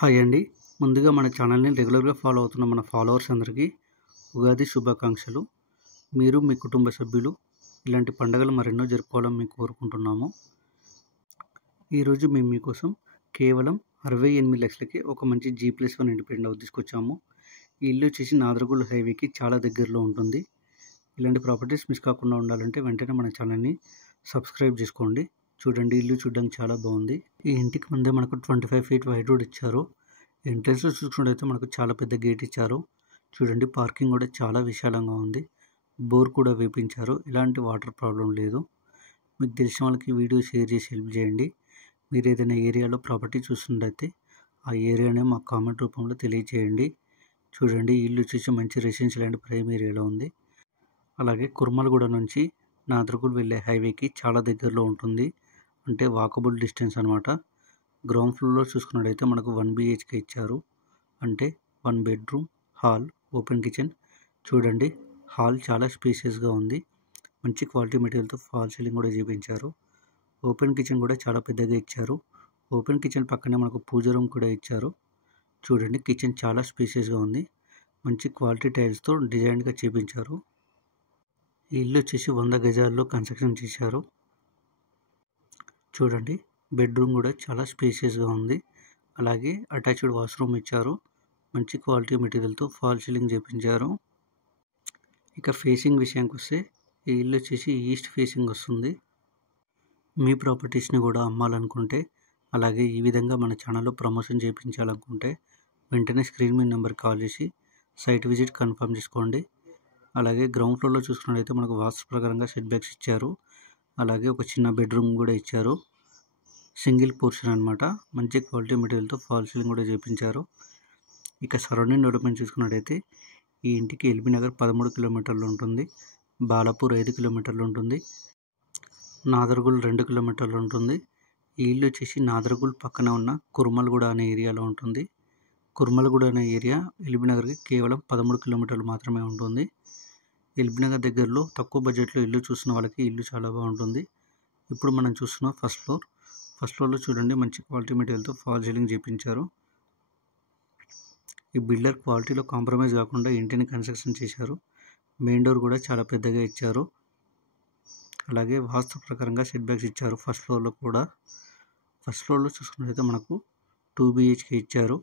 Hi అండి. ముందుగా మన ఛానల్‌ని రెగ్యులర్‌గా ఫాలో అవుతున్న మన ఫాలోవర్స్ అందరికీ ఉగాది శుభాకాంక్షలు. మీరు మీ కుటుంబ సభ్యులు ఇలాంటి పండుగలు మరెన్నో జరుపుకోవాలని మేము కోరుకుంటున్నాము. ఈరోజు మేము మీకోసం కేవలం 68 లక్షలకి ఒక మంచి G+1 ఇండిపెండెంట్ హౌస్ తీసుకొచ్చాము. ఈ ఇల్లు వచ్చేసి నాదరగూల్ హైవేకి చాలా దగ్గరలో ఉంటుంది. ఇలాంటి ప్రాపర్టీస్ మిస్ కాకుండా ఉండాలంటే వెంటనే మన ఛానల్‌ని సబ్స్క్రైబ్ చేసుకోండి. చూడండి, ఇల్లు చూడడానికి చాలా బాగుంది. ఈ ఇంటికి ముందే మనకు 25 ఫీట్ వైడ్ రోడ్ ఇచ్చారు. ఎంట్రన్స్లో చూసుకున్నట్టయితే మనకు చాలా పెద్ద గేట్ ఇచ్చారు. చూడండి, పార్కింగ్ కూడా చాలా విశాలంగా ఉంది. బోర్ కూడా వేపించారు. ఎలాంటి వాటర్ ప్రాబ్లం లేదు. మీకు తెలిసిన వాళ్ళకి వీడియో షేర్ చేసి హెల్ప్ చేయండి. మీరు ఏదైనా ఏరియాలో ప్రాపర్టీ చూస్తున్నట్టయితే ఆ ఏరియానే మాకు కామెంట్ రూపంలో తెలియజేయండి. చూడండి, ఇల్లు వచ్చేసి మంచి రెసిడెన్షియల్ అండ్ ప్రైమ్ ఏరియాలో ఉంది. అలాగే కుర్మలగూడ నుంచి నాదరగూల్ వెళ్ళే హైవేకి చాలా దగ్గరలో ఉంటుంది. అంటే వాకబుల్ డిస్టెన్స్ అనమాట. గ్రౌండ్ ఫ్లోర్లో చూసుకున్నట్టయితే మనకు 1 BHK ఇచ్చారు. అంటే 1 బెడ్రూమ్, హాల్, ఓపెన్ కిచెన్. చూడండి, హాల్ చాలా స్పేషియస్గా ఉంది. మంచి క్వాలిటీ మెటీరియల్తో ఫాల్ సీలింగ్ కూడా చేయించారు. ఓపెన్ కిచెన్ కూడా చాలా పెద్దగా ఇచ్చారు. ఓపెన్ కిచెన్ పక్కనే మనకు పూజ రూమ్ కూడా ఇచ్చారు. చూడండి, కిచెన్ చాలా స్పేషియస్గా ఉంది. మంచి క్వాలిటీ టైల్స్తో డిజైన్గా చేయించారు. ఈ ఇల్లు వచ్చేసి 100 గజాల్లో కన్స్ట్రక్షన్ చేశారు. చూడండి, బెడ్రూమ్ కూడా చాలా స్పేషియస్గా ఉంది. అలాగే అటాచ్డ్ వాష్రూమ్ ఇచ్చారు. మంచి క్వాలిటీ మెటీరియల్తో ఫాల్ సీలింగ్ చేయించారు. ఇక ఫేసింగ్ విషయానికి వస్తే ఈ ఇల్లు వచ్చేసి ఈస్ట్ ఫేసింగ్ వస్తుంది. మీ ప్రాపర్టీస్ని కూడా అమ్మాలనుకుంటే, అలాగే ఈ విధంగా మన ఛానల్లో ప్రమోషన్ చేయించాలనుకుంటే వెంటనే స్క్రీన్ మీద నెంబర్ కాల్ చేసి సైట్ విజిట్ కన్ఫర్మ్ చేసుకోండి. అలాగే గ్రౌండ్ ఫ్లోర్లో చూసుకున్నట్లయితే మనకు వాస్తు ప్రకారంగా సెట్ బ్యాక్స్ ఇచ్చారు. అలాగే ఒక చిన్న బెడ్రూమ్ కూడా ఇచ్చారు. సింగిల్ పోర్షన్ అనమాట. మంచి క్వాలిటీ మెటీరియల్తో ఫాల్ సీలింగ్ కూడా చేయించారు. ఇక సరౌండింగ్ డెవలప్మెంట్ చూసుకున్నట్టయితే ఈ ఇంటికి ఎల్బీ నగర్ 13 కిలోమీటర్లు ఉంటుంది. బాలాపూర్ 5 కిలోమీటర్లు ఉంటుంది. నాదరగూల్ 2 కిలోమీటర్లు ఉంటుంది. ఈ ఇల్లు వచ్చేసి నాదరగూల్ పక్కన ఉన్న కుర్మలగూడ అనే ఏరియాలో ఉంటుంది. కుర్మలగూడ అనే ఏరియా ఎల్బీ నగర్కి కేవలం 13 కిలోమీటర్లు మాత్రమే ఉంటుంది. ఎల్బీ నగర్ దగ్గరలో తక్కువ బడ్జెట్లో ఇల్లు చూస్తున్న వాళ్ళకి ఇల్లు చాలా బాగుంటుంది. ఇప్పుడు మనం చూస్తున్న ఫస్ట్ ఫ్లోర్లో చూడండి, మంచి క్వాలిటీ మెటీరియల్తో ఫాల్ సీలింగ్ చేయించారు. ఈ బిల్డర్ క్వాలిటీలో కాంప్రమైజ్ కాకుండా ఇంటిని కన్స్ట్రక్షన్ చేశారు. మెయిన్ డోర్ కూడా చాలా పెద్దగా ఇచ్చారు. అలాగే వాస్తు ప్రకారంగా సెట్ బ్యాక్స్ ఇచ్చారు. ఫస్ట్ ఫ్లోర్లో చూసుకున్నట్లయితే మనకు 2 BHK ఇచ్చారు.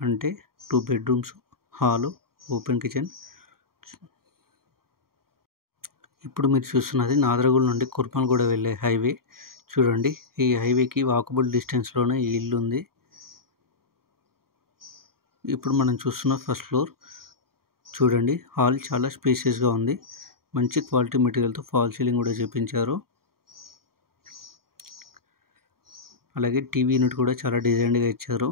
అంటే 2 బెడ్రూమ్స్, హాలు, ఓపెన్ కిచెన్. ఇప్పుడు మీరు చూస్తున్నది నాదరగూల్ నుండి కుర్మలగూడ వెళ్ళే హైవే. చూడండి, ఈ హైవేకి వాకబుల్ డిస్టెన్స్లోనే ఈ ఇల్లు ఉంది. ఇప్పుడు మనం చూస్తున్న ఫస్ట్ ఫ్లోర్. చూడండి, హాల్ చాలా స్పేషియస్గా ఉంది. మంచి క్వాలిటీ మెటీరియల్తో ఫాల్ సీలింగ్ కూడా చేయించారు. అలాగే టీవీ యూనిట్ కూడా చాలా డిజైన్గా ఇచ్చారు.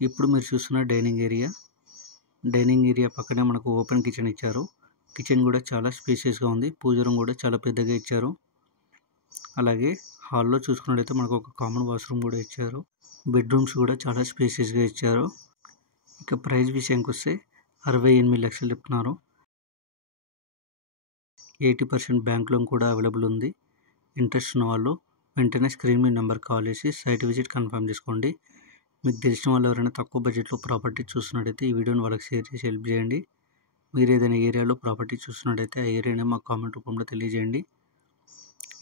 ఇప్పుడు మీరు చూస్తున్న డైనింగ్ ఏరియా పక్కనే మనకు ఓపెన్ కిచెన్ ఇచ్చారు. కిచెన్ కూడా చాలా స్పేషియస్గా ఉంది. పూజ రూమ్ కూడా చాలా పెద్దగా ఇచ్చారు. అలాగే హాల్లో చూసుకున్నట్లయితే మనకు ఒక కామన్ వాష్రూమ్ కూడా ఇచ్చారు. బెడ్రూమ్స్ కూడా చాలా స్పేషియస్గా ఇచ్చారు. ఇక ప్రైస్ విషయానికి వస్తే 68 లక్షలు చెప్తున్నారు. 80% బ్యాంక్ లోన్ కూడా అవైలబుల్ ఉంది. ఇంట్రెస్ట్ ఉన్న వాళ్ళు వెంటనే స్క్రీన్ మీద నెంబర్ కాల్ చేసి సైట్ విజిట్ కన్ఫర్మ్ చేసుకోండి. మీకు తెలిసిన వాళ్ళు ఎవరైనా తక్కువ బడ్జెట్లో ప్రాపర్టీ చూస్తున్నట్టయితే ఈ వీడియోని వాళ్ళకి షేర్ చేసి హెల్ప్ చేయండి. మీరు ఏదైనా ఏరియాలో ప్రాపర్టీ చూస్తున్నట్టయితే ఆ ఏరియానే మాకు కామెంట్ రూపంలో తెలియజేయండి.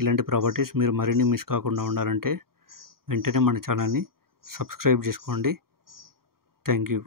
ఇలాంటి ప్రాపర్టీస్ మీరు మరిన్ని మిస్ కాకుండా ఉండాలంటే వెంటనే మన ఛానల్ని సబ్స్క్రైబ్ చేసుకోండి. Thank you.